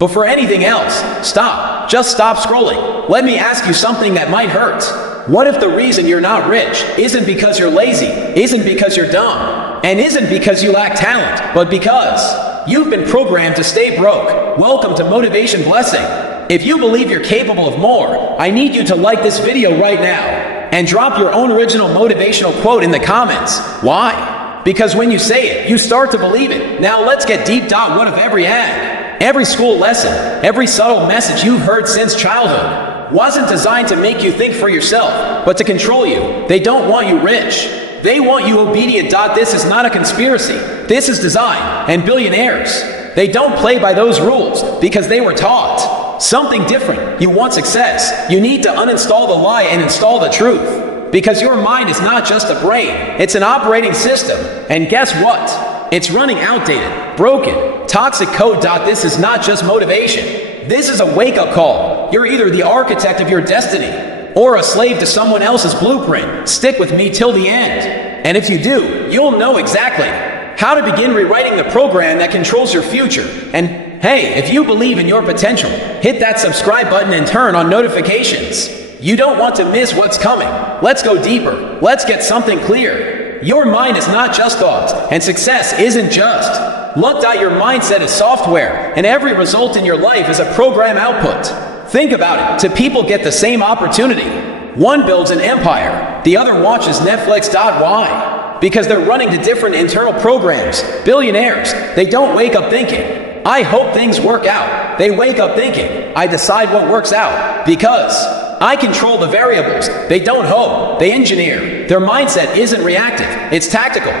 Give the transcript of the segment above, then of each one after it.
Before anything else, stop. Just stop scrolling. Let me ask you something that might hurt. What if the reason you're not rich isn't because you're lazy, isn't because you're dumb, and isn't because you lack talent, but because you've been programmed to stay broke? Welcome to Motivation Blessing. If you believe you're capable of more, I need you to like this video right now and drop your own original motivational quote in the comments. Why? Because when you say it, you start to believe it. Now let's get deep. What if every ad, every school lesson, every subtle message you've heard since childhood wasn't designed to make you think for yourself, but to control you? They don't want you rich. They want you obedient. This is not a conspiracy. This is design. And billionaires, they don't play by those rules because they were taught something different. You want success. You need to uninstall the lie and install the truth. Because your mind is not just a brain. It's an operating system. And guess what? It's running outdated, broken, toxic code. This is not just motivation. This is a wake-up call. You're either the architect of your destiny or a slave to someone else's blueprint. Stick with me till the end. And if you do, you'll know exactly how to begin rewriting the program that controls your future. And hey, if you believe in your potential, hit that subscribe button and turn on notifications. You don't want to miss what's coming. Let's go deeper. Let's get something clear. Your mind is not just thoughts, and success isn't just luck. Your mindset is software, and every result in your life is a program output. Think about it. Two people get the same opportunity. One builds an empire, the other watches Netflix. Why? Because they're running to different internal programs. Billionaires, they don't wake up thinking, I hope things work out. They wake up thinking, I decide what works out, because I control the variables. They don't hope, they engineer. Their mindset isn't reactive, it's tactical.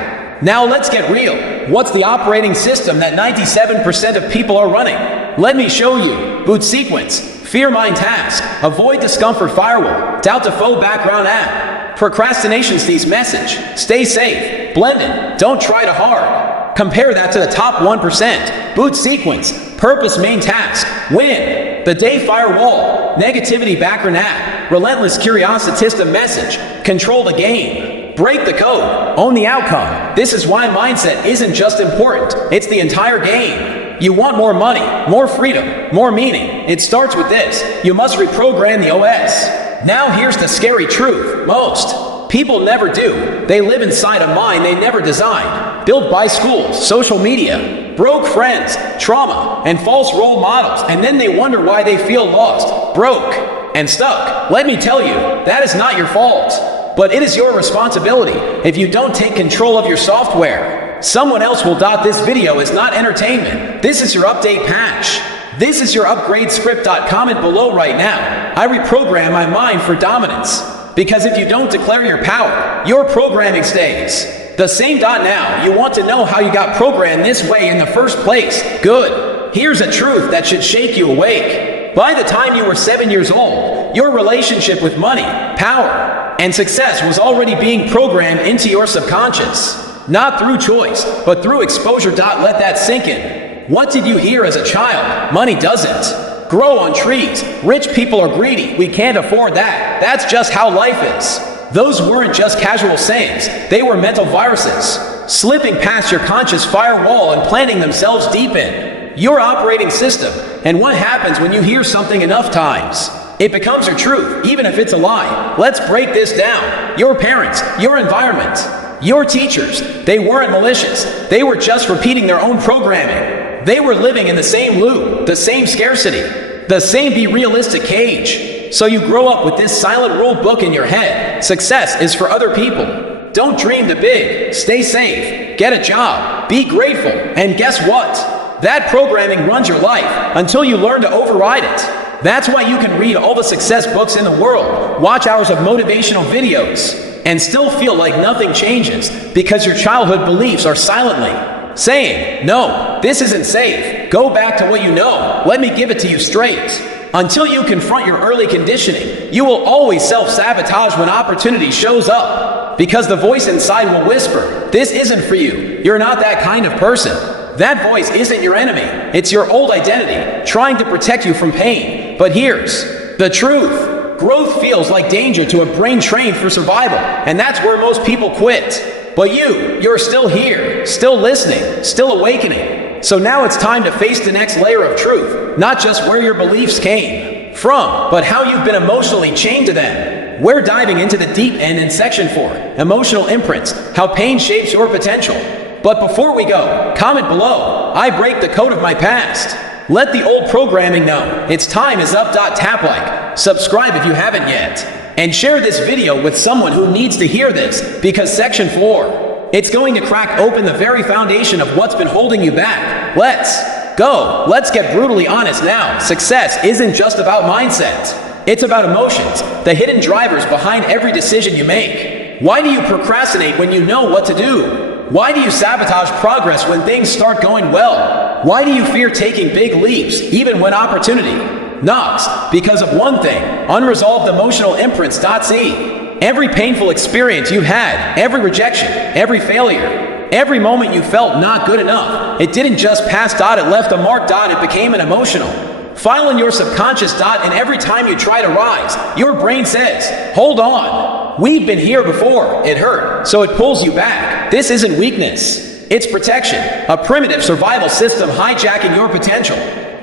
Now let's get real. What's the operating system that 97% of people are running? Let me show you. Boot sequence, fear mind task, avoid discomfort firewall, doubt default background app, procrastination cease message, stay safe, blend in, don't try to hard. Compare that to the top 1%. Boot sequence, purpose main task, win, the day firewall, negativity background app, relentless curiosity message, control the game, break the code, own the outcome. This is why mindset isn't just important, it's the entire game. You want more money, more freedom, more meaning. It starts with this. You must reprogram the OS. Now here's the scary truth. Most people never do. They live inside a mind they never designed. Built by schools, social media, broke friends, trauma, and false role models. And then they wonder why they feel lost, broke, and stuck. Let me tell you, that is not your fault. But it is your responsibility if you don't take control of your software. Someone else will. This video is not entertainment. This is your update patch. This is your upgrade script. Comment below right now. I reprogram my mind for dominance. Because if you don't declare your power, your programming stays the same. Now, you want to know how you got programmed this way in the first place. Good. Here's a truth that should shake you awake. By the time you were 7 years old, your relationship with money, power, and success was already being programmed into your subconscious. Not through choice, but through exposure. Let that sink in. What did you hear as a child? Money doesn't grow on trees. Rich people are greedy. We can't afford that. That's just how life is. Those weren't just casual sayings. They were mental viruses, slipping past your conscious firewall and planting themselves deep in your operating system. And what happens when you hear something enough times? It becomes your truth, even if it's a lie. Let's break this down. Your parents, your environment, your teachers, they weren't malicious. They were just repeating their own programming. They were living in the same loop, the same scarcity, the same be realistic cage. So you grow up with this silent rule book in your head. Success is for other people. Don't dream too big. Stay safe. Get a job. Be grateful. And guess what? That programming runs your life until you learn to override it. That's why you can read all the success books in the world, watch hours of motivational videos, and still feel like nothing changes because your childhood beliefs are silently saying, no, this isn't safe. Go back to what you know. Let me give it to you straight. Until you confront your early conditioning, you will always self-sabotage when opportunity shows up because the voice inside will whisper, this isn't for you. You're not that kind of person. That voice isn't your enemy. It's your old identity trying to protect you from pain. But here's the truth. Growth feels like danger to a brain trained for survival, and that's where most people quit. But you're still here, still listening, still awakening, So now it's time to face the next layer of truth, not just where your beliefs came from, but how you've been emotionally chained to them. We're diving into the deep end in Section 4, Emotional Imprints, How Pain Shapes Your Potential. But before we go, comment below, I break the code of my past. Let the old programming know its time is up. Tap like, subscribe if you haven't yet, and share this video with someone who needs to hear this, because Section 4, it's going to crack open the very foundation of what's been holding you back. Let's go. Let's get brutally honest now. Success isn't just about mindset. It's about emotions, the hidden drivers behind every decision you make. Why do you procrastinate when you know what to do? Why do you sabotage progress when things start going well? Why do you fear taking big leaps, even when opportunity knocks? Because of one thing, unresolved emotional imprints. See, every painful experience you had, every rejection, every failure, every moment you felt not good enough, it didn't just pass. It left a mark. It became an emotional file in your subconscious. And every time you try to rise, your brain says, hold on. We've been here before. It hurt, so it pulls you back. This isn't weakness. It's protection, a primitive survival system hijacking your potential.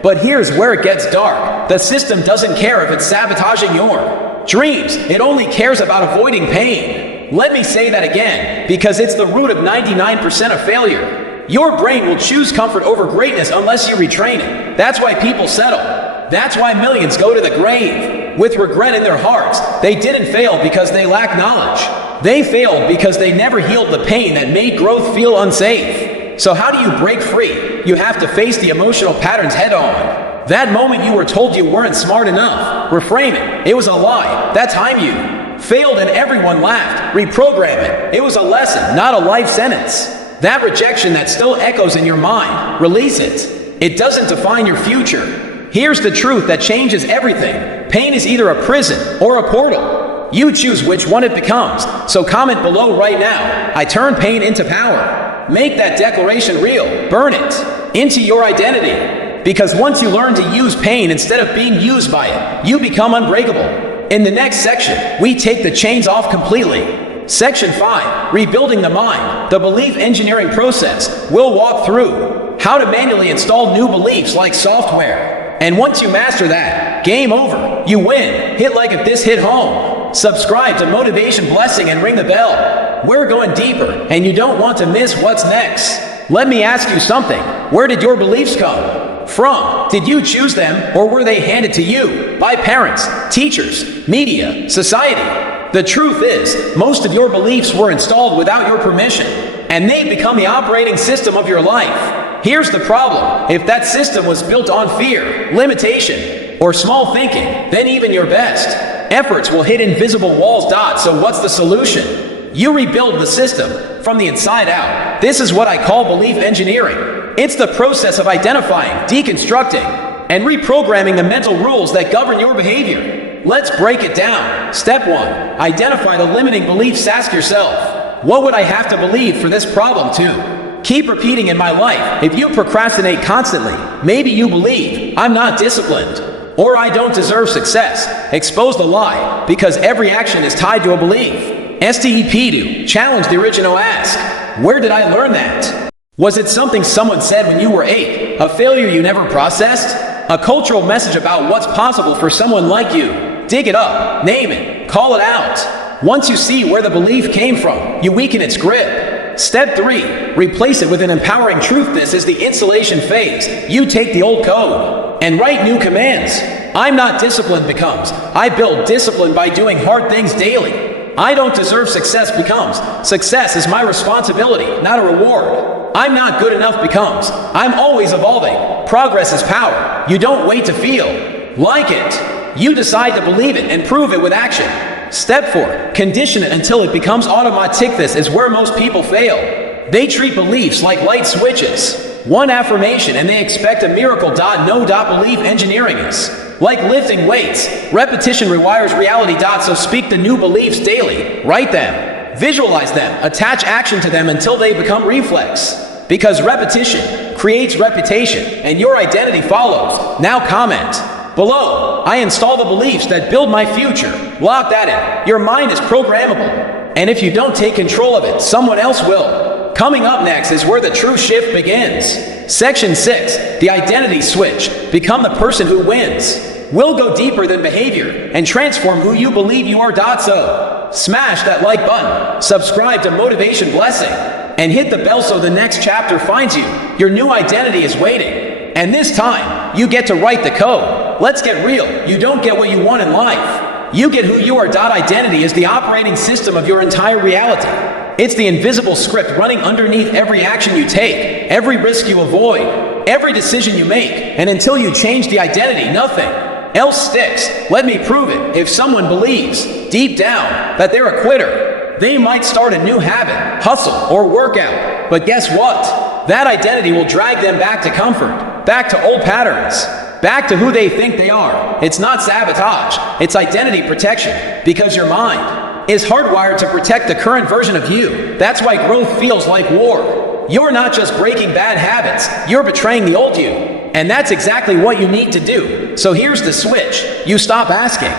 But here's where it gets dark. The system doesn't care if it's sabotaging your dreams. It only cares about avoiding pain. Let me say that again, because it's the root of 99% of failure. Your brain will choose comfort over greatness unless you retrain it. That's why people settle. That's why millions go to the grave with regret in their hearts. They didn't fail because they lacked knowledge. They failed because they never healed the pain that made growth feel unsafe. So how do you break free? You have to face the emotional patterns head on. That moment you were told you weren't smart enough, reframe it. It was a lie. That time you failed and everyone laughed. Reprogram it. It was a lesson, not a life sentence. That rejection that still echoes in your mind, release it. It doesn't define your future. Here's the truth that changes everything. Pain is either a prison or a portal. You choose which one it becomes. So comment below right now. I turn pain into power. Make that declaration real. Burn it into your identity. Because once you learn to use pain instead of being used by it, you become unbreakable. In the next section, we take the chains off completely. Section 5, Rebuilding the Mind, the belief engineering process. We'll walk through how to manually install new beliefs like software. And once you master that, game over. You win. Hit like if this hit home. Subscribe to Motivation Blessing and ring the bell. We're going deeper, and you don't want to miss what's next. Let me ask you something. Where did your beliefs come from? Did you choose them, or were they handed to you by parents, teachers, media, society? The truth is, most of your beliefs were installed without your permission, and they've become the operating system of your life. Here's the problem. If that system was built on fear, limitation, or small thinking, then even your best efforts will hit invisible walls. So what's the solution? You rebuild the system from the inside out. This is what I call belief engineering. It's the process of identifying, deconstructing, and reprogramming the mental rules that govern your behavior. Let's break it down. Step 1. Identify the limiting beliefs. Ask yourself, what would I have to believe for this problem to keep repeating in my life? If you procrastinate constantly, maybe you believe, I'm not disciplined, or I don't deserve success. Expose the lie, because every action is tied to a belief. STEP, challenge the original ask. Where did I learn that? Was it something someone said when you were 8? A failure you never processed? A cultural message about what's possible for someone like you? Dig it up, name it, call it out. Once you see where the belief came from, you weaken its grip. Step 3, replace it with an empowering truth. This is the installation phase. You take the old code and write new commands. I'm not disciplined becomes, I build discipline by doing hard things daily. I don't deserve success becomes, success is my responsibility, not a reward. I'm not good enough becomes, I'm always evolving. Progress is power. You don't wait to feel like it. You decide to believe it and prove it with action. Step 4, condition it until it becomes automatic. This is where most people fail. They treat beliefs like light switches. One affirmation and they expect a miracle. No. Belief engineering is like lifting weights. Repetition rewires reality. So speak the new beliefs daily. Write them. Visualize them. Attach action to them until they become reflex. Because repetition creates reputation and your identity follows. Now comment below, I install the beliefs that build my future. Lock that in. Your mind is programmable. And if you don't take control of it, someone else will. Coming up next is where the true shift begins. Section 6, the identity switch. Become the person who wins. We'll go deeper than behavior and transform who you believe you are. So, smash that like button, subscribe to Motivation Blessing, and hit the bell so the next chapter finds you. Your new identity is waiting. And this time, you get to write the code. Let's get real. You don't get what you want in life. You get who you are. Identity is the operating system of your entire reality. It's the invisible script running underneath every action you take, every risk you avoid, every decision you make. And until you change the identity, nothing else sticks. Let me prove it. If someone believes, deep down, that they're a quitter, they might start a new habit, hustle, or workout. But guess what? That identity will drag them back to comfort, back to old patterns, back to who they think they are. It's not sabotage, it's identity protection, because your mind is hardwired to protect the current version of you. That's why growth feels like war. You're not just breaking bad habits, you're betraying the old you. And that's exactly what you need to do. So here's the switch. You stop asking,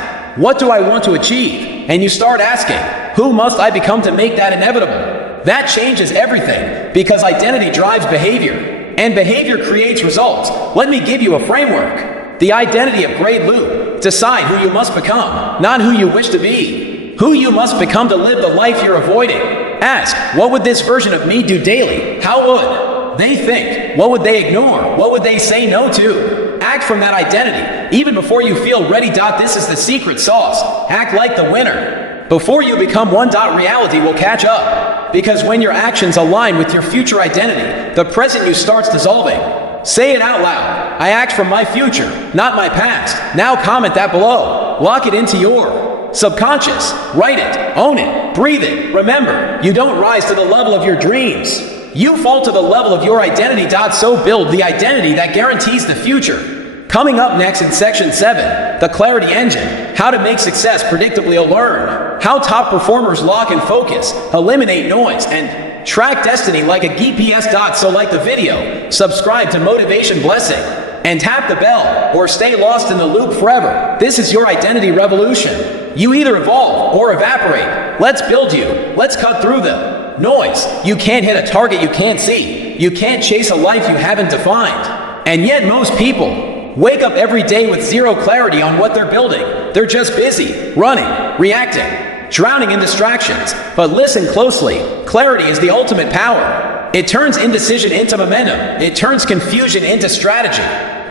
what do I want to achieve? And you start asking, who must I become to make that inevitable? That changes everything, because identity drives behavior, and behavior creates results. Let me give you a framework. The identity upgrade loop. Decide who you must become, not who you wish to be. Who you must become to live the life you're avoiding. Ask, what would this version of me do daily? How would they think? What would they ignore? What would they say no to? Act from that identity, even before you feel ready. This is the secret sauce. Act like the winner. Before you become one. Reality will catch up. Because when your actions align with your future identity, the present you starts dissolving. Say it out loud. I act from my future, not my past. Now comment that below. Lock it into your subconscious. Write it, own it, breathe it. Remember, you don't rise to the level of your dreams. You fall to the level of your identity. So build the identity that guarantees the future. Coming up next in Section 7, the Clarity Engine. How to make success predictably. You'll learn how top performers lock and focus, eliminate noise, and track destiny like a GPS. So like the video, subscribe to Motivation Blessing, and tap the bell, or stay lost in the loop forever. This is your identity revolution. You either evolve or evaporate. Let's build you. Let's cut through the noise. You can't hit a target you can't see. You can't chase a life you haven't defined. And yet most people wake up every day with zero clarity on what they're building. They're just busy, running, reacting, drowning in distractions. But listen closely. Clarity is the ultimate power. It turns indecision into momentum. It turns confusion into strategy.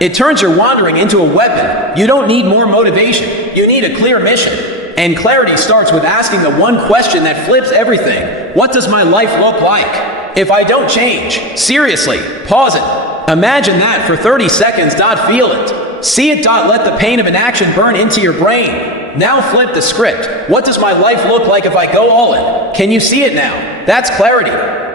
It turns your wandering into a weapon. You don't need more motivation. You need a clear mission. And clarity starts with asking the one question that flips everything. What does my life look like if I don't change? Seriously, pause it. Imagine that for 30 seconds. Feel it. See it. Let the pain of inaction burn into your brain. Now flip the script. What does my life look like if I go all in? Can you see it now? That's clarity.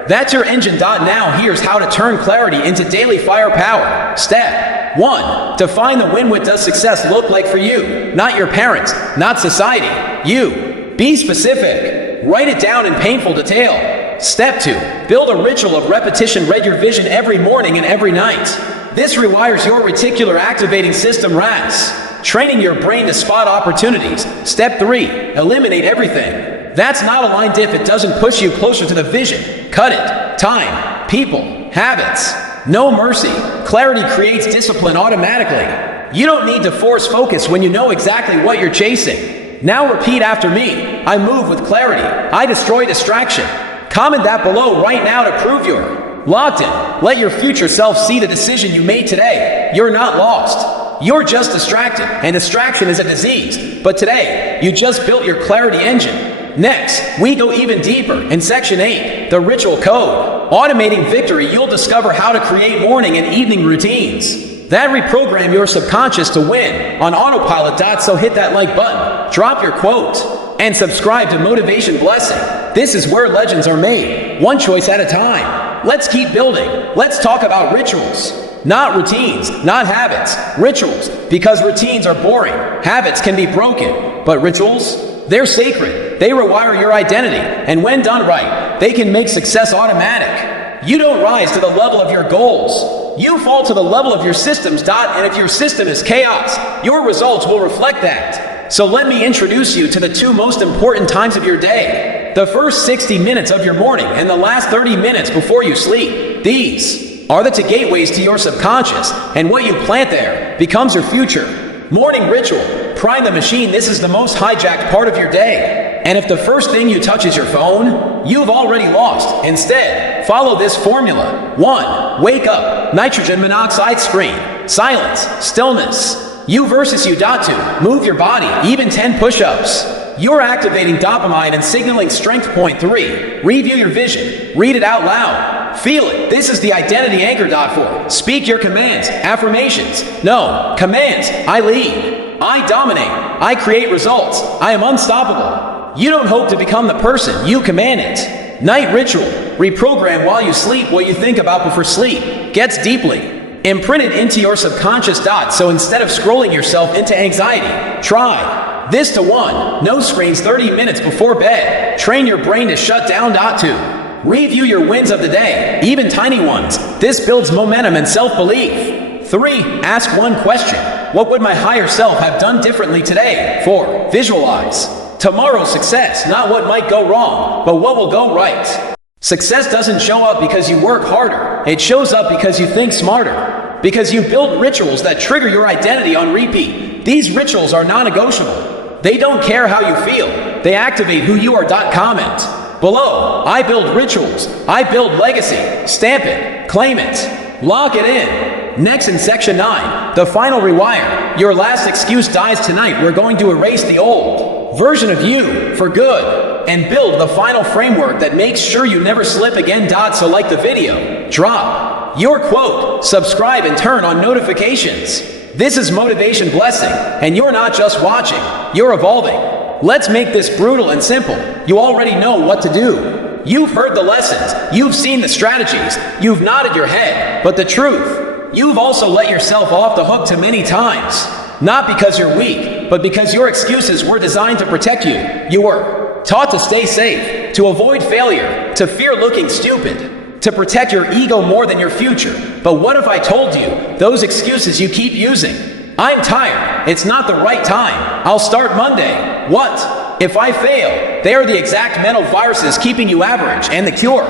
That's your engine. Now here's how to turn clarity into daily firepower. Step 1. Define the win. What does success look like for you? Not your parents, not society. You. Be specific. Write it down in painful detail. Step 2. Build a ritual of repetition. Read your vision every morning and every night. This rewires your reticular activating system (RAS), training your brain to spot opportunities. Step 3. Eliminate everything that's not aligned. If it doesn't push you closer to the vision, cut it. Time, people, habits. No mercy. Clarity creates discipline automatically. You don't need to force focus when you know exactly what you're chasing. Now repeat after me. I move with clarity. I destroy distraction. Comment that below right now to prove you're locked in. Let your future self see the decision you made today. You're not lost. You're just distracted, and distraction is a disease. But today, you just built your clarity engine. Next, we go even deeper in Section 8, the ritual code. Automating victory. You'll discover how to create morning and evening routines that reprogram your subconscious to win on autopilot. So hit that like button, drop your quote, and subscribe to Motivation Blessing. This is where legends are made, one choice at a time. Let's keep building. Let's talk about rituals. Not routines, not habits, rituals. Because routines are boring, habits can be broken, but rituals, they're sacred. They rewire your identity, and when done right, they can make success automatic. You don't rise to the level of your goals. You fall to the level of your systems. And if your system is chaos, your results will reflect that. So let me introduce you to the 2 most important times of your day. the first 60 minutes of your morning, and the last 30 minutes before you sleep. These are the two gateways to your subconscious, and what you plant there becomes your future. Morning ritual. Prime the machine. This is the most hijacked part of your day. And if the first thing you touch is your phone, you've already lost. Instead, follow this formula. 1. Wake up. Nitrogen monoxide screen. Silence. Stillness. You versus you. 2. Move your body. Even 10 push-ups. You're activating dopamine and signaling strength. 3. Review your vision. Read it out loud. Feel it. This is the identity anchor. 4. Speak your commands. Affirmations. No. Commands. I lead. I dominate. I create results. I am unstoppable. You don't hope to become the person. You command it. Night ritual. Reprogram while you sleep what you think about before sleep gets deeply imprinted into your subconscious. So instead of scrolling yourself into anxiety, try this. 1. No screens 30 minutes before bed. Train your brain to shut down. 2. Review your wins of the day, even tiny ones. This builds momentum and self-belief. 3. Ask one question. What would my higher self have done differently today? 4. Visualize tomorrow's success, not what might go wrong, but what will go right. Success doesn't show up because you work harder. It shows up because you think smarter, because you build rituals that trigger your identity on repeat. These rituals are non-negotiable. They don't care how you feel. They activate who you are. Comment below. I build rituals. I build legacy. Stamp it. Claim it. Lock it in. Next in section 9, the final rewire. Your last excuse dies tonight. We're going to erase the old version of you for good and build the final framework that makes sure you never slip again. So like the video, drop your quote, subscribe, and turn on notifications. This is Motivation Blessing, and you're not just watching, you're evolving. Let's make this brutal and simple. You already know what to do. You've heard the lessons, you've seen the strategies, you've nodded your head, but the truth, you've also let yourself off the hook too many times. Not because you're weak, but because your excuses were designed to protect you. You were taught to stay safe, to avoid failure, to fear looking stupid, to protect your ego more than your future. But what if I told you those excuses you keep using? I'm tired. It's not the right time. I'll start Monday. What if I fail? They are the exact mental viruses keeping you average. And the cure?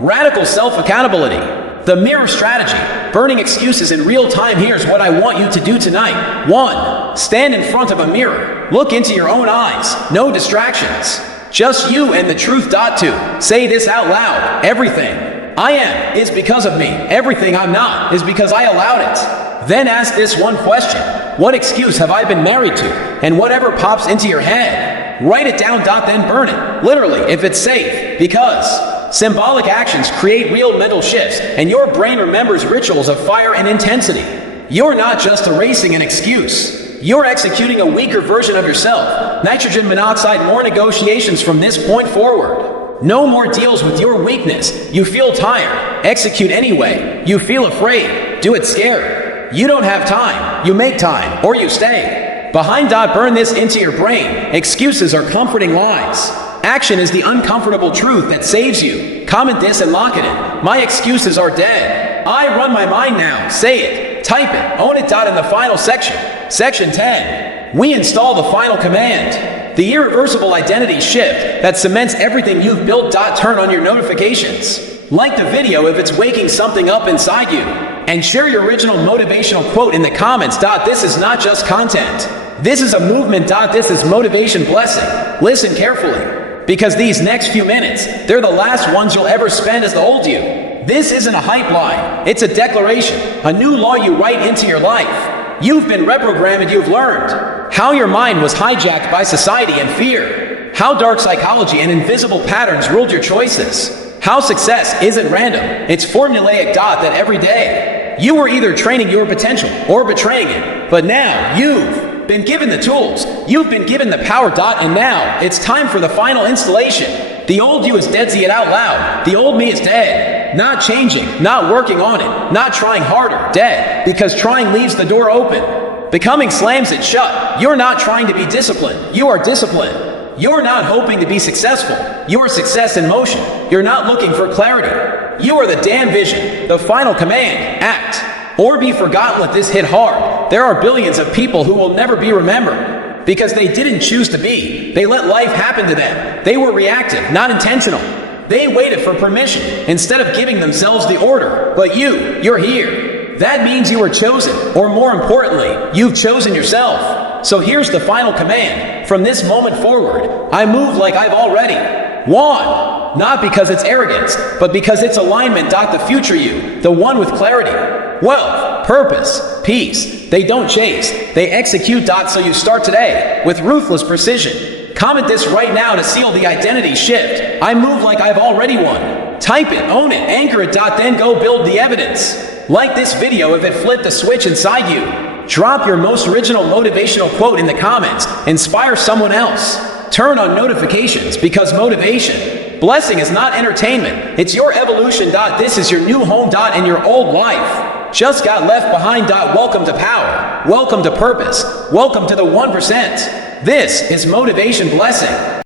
Radical self-accountability. The mirror strategy. Burning excuses in real time. Here's what I want you to do tonight. 1. Stand in front of a mirror. Look into your own eyes. No distractions. Just you and the truth. 2. Say this out loud. Everything I am is because of me. Everything I'm not is because I allowed it. Then ask this one question. What excuse have I been married to? And whatever pops into your head, write it down. Then burn it. Literally, if it's safe. Because symbolic actions create real mental shifts, and your brain remembers rituals of fire and intensity. You're not just erasing an excuse. You're executing a weaker version of yourself. Nitrogen monoxide. More negotiations from this point forward. No more deals with your weakness. You feel tired. Execute anyway. You feel afraid. Do it scared. You don't have time. You make time, or you stay. Behind. Burn this into your brain. Excuses are comforting lies. Action is the uncomfortable truth that saves you. Comment this and lock it in. My excuses are dead. I run my mind now. Say it. Type it. Own it. In the final section. Section 10. We install the final command. The irreversible identity shift that cements everything you've built. Turn on your notifications. Like the video if it's waking something up inside you. And share your original motivational quote in the comments. This is not just content. This is a movement. This is Motivation Blessing. Listen carefully. Because these next few minutes, they're the last ones you'll ever spend as the old you. This isn't a hype line. It's a declaration. A new law you write into your life. You've been reprogrammed. You've learned how your mind was hijacked by society and fear. How dark psychology and invisible patterns ruled your choices. How success isn't random. It's formulaic. That every day, you were either training your potential or betraying it. But now, you've been given the tools. You've been given the power. And now, it's time for the final installation. The old you is dead. See it out loud. The old me is dead. Not changing. Not working on it. Not trying harder. Dead. Because trying leaves the door open. Becoming slams it shut. You're not trying to be disciplined. You are disciplined. You're not hoping to be successful. You're success in motion. You're not looking for clarity. You are the damn vision. The final command. Act. Or be forgotten. Let this hit hard. There are billions of people who will never be remembered. Because they didn't choose to be. They let life happen to them. They were reactive, not intentional. They waited for permission instead of giving themselves the order. But you're here. That means you were chosen, or more importantly, you've chosen yourself. So here's the final command. From this moment forward, I move like I've already won. Not because it's arrogance, but because it's alignment. The future you, the one with clarity, wealth, purpose, peace. They don't chase, they execute. So you start today with ruthless precision. Comment this right now to seal the identity shift. I move like I've already won. Type it, own it, anchor it. Then go build the evidence. Like this video if it flipped the switch inside you. Drop your most original motivational quote in the comments. Inspire someone else. Turn on notifications because motivation, blessing is not entertainment. It's your evolution. This is your new home. And your old life just got left behind. Welcome to power. Welcome to purpose. Welcome to the 1%. This is Motivation Blessing.